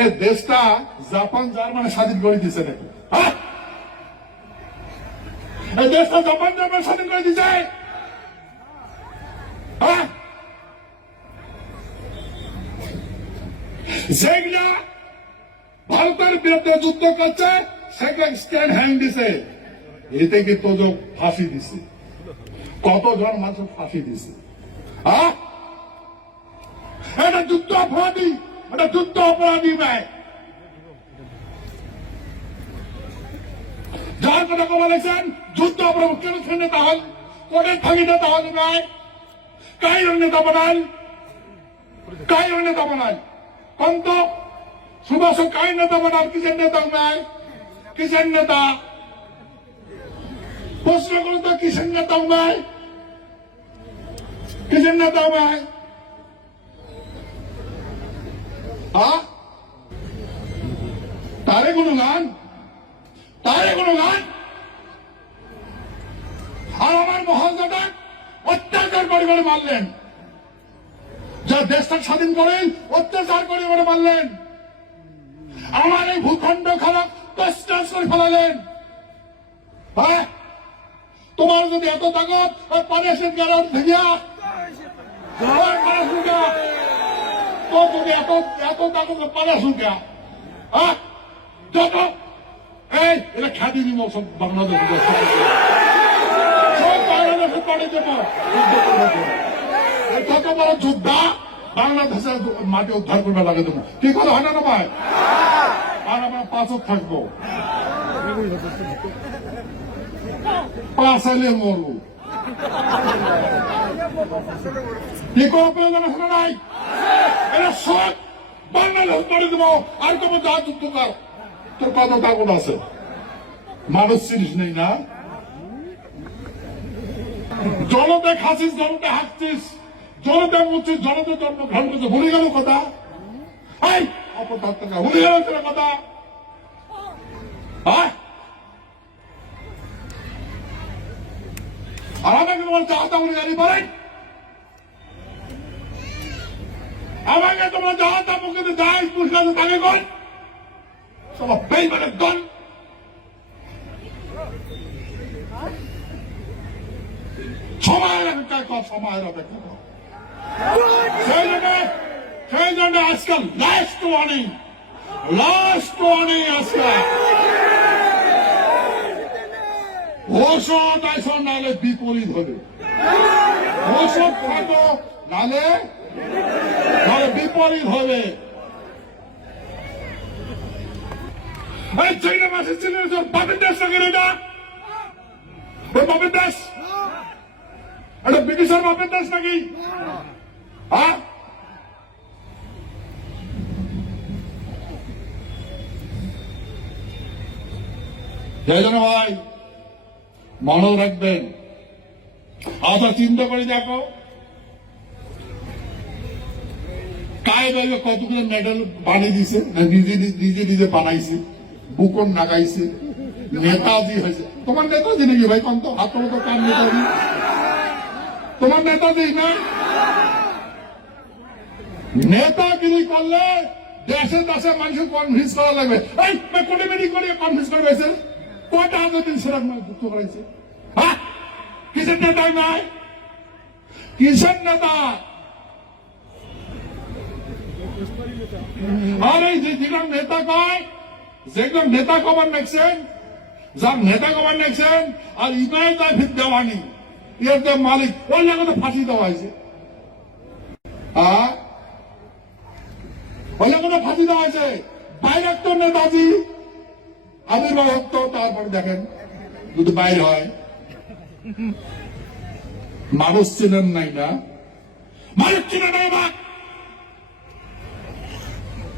এই দেশটা Japan Germany স্বাধীন করে দিচ্ছে নাকি? হ্যাঁ, এই দেশটা জাপান জার্মানি স্বাধীন করে দিচ্ছে। হ্যাঁ, যেগুলা ভারতের বিরুদ্ধে যুদ্ধ করছে সেগুলা স্ট্যান্ড হ্যান্ড দিছে, এতে কিন্তু ফাঁসি দিছে, কতজন মানুষ ফাঁসি দিছে। হ্যাঁ, এটা যুদ্ধ অপরাধী, এটা যুদ্ধ অপরাধী নয়। যার কথা বলেছেন যুদ্ধ অপরাধ কেন নেতা হন, কোর্টের থাকি নেতা হন নয়, কাই নেতা বানান, কাই নেতা বানান কন্ত সুভাষ কাই নেতা বানান, কিসের নেতা নয়, কিসের নেতা প্রশ্ন করুন তো, কিসের নেতা নয়, কিসের নেতা নয়। তারে কোনো গান, তারে কোনো গান। আর আমার মহাজটা অত্যাচার করে করে মারলেন, যা দেশটা স্বাধীন করেন অত্যাচার করে করে মারলেন, আমার এই ভূখণ্ড খারাপ কষ্ট করে ফেলালেন। হ্যাঁ, তোমার যদি এত তাকত পারেসের গ্যারান্ট ভেঙিয়া তোর যদি এত এত তাকত পারেসুকা, হ্যাঁ যত এই এটা খ্যাতি দিব সব বাংলাদেশ, সব বাংলাদেশের পাড়ে দেব। যত বড় যোদ্ধা বাংলাদেশের মাটি উদ্ধার করবে লাগে দেবো, ঠিক কথা হয় না ভাই? আর আমরা পাঁচক থাকবো, পাঁচালে মরু, কি করবে শোনা নাই? এটা সব বাংলাদেশ করে দেবো। আর তোমার যা যুদ্ধ কর, তোর কত কাগজ আছে, মানুষ চিনিস নেই না? জলতে খাসিস, জলতে হাঁকছিস, জলতে মুছিস, জলতে জন্মগ্রহণ করছিস, ভুলে গেল কথা? ভুলে গেল কথা? আর আমাকে তোমার চাহতা বলে গাড়ি পারেন, আমাকে তোমরা যাহা মুখে যাই পুরস্কার তাকে কর, তোমার বেইমানের দল। সময়ের অপেক্ষা কর, সময়ের অপেক্ষা কর। সেই জন্য আজকাল লাস্ট ওয়ার্নিং আজকাল ওষুধ আইসন, নাহলে বিপরীত হবে। ওষুধ খাটো, নাহলে বিপরীত হবে। চীনা মাসে চীনের বাপের দেশ নাকি এটা? বাপের দেশ, এটা ব্রিটিশের বাপের দেশ নাকি? হ্যাঁ, সেই জন্য ভাই মনে রাখবেন, আচ্ছা চিন্তা করে দেখো, কায় ভাইবে কতগুলো মেডেল বানিয়ে দিছে, নিজে নিজে নিজে বানাইছে, বুকন নাগাইছে, নেতাজি হয়েছে। তোমার নেতাজি নাকি ভাই? কন্ত হাত মতো কার নেতাজি? তোমার নেতাজি না? নেতাগিরি করলে দেশে দেশে মানুষকে কনভিন্স করা লাগবে। এই কোটি মিটিং করে কনভিন্স করবে, কয়টা দিন সেরকম যুক্ত করেছে? হ্যাঁ, কিসের নেতা নাই? কিসের নেতা? আর এই যেগুলো নেতা কয়, যেগুলো নেতা কবার নেছেন, যার নেতা কবার নেছেন, আর ইমায় তার ভিত দেওয়ানি, এর যে মালিক, ওই জায়গাতে ফাঁসি দেওয়া হয়েছে। হ্যাঁ, ওই জায়গাতে ফাঁসি দেওয়া হয়েছে। বাইরে তো নেতাজি আবির্ভাব হতো, তারপরে দেখেন যদি বাইরে হয়, মানুষ চিনেন নাই না, মানুষ চিনে নাই বা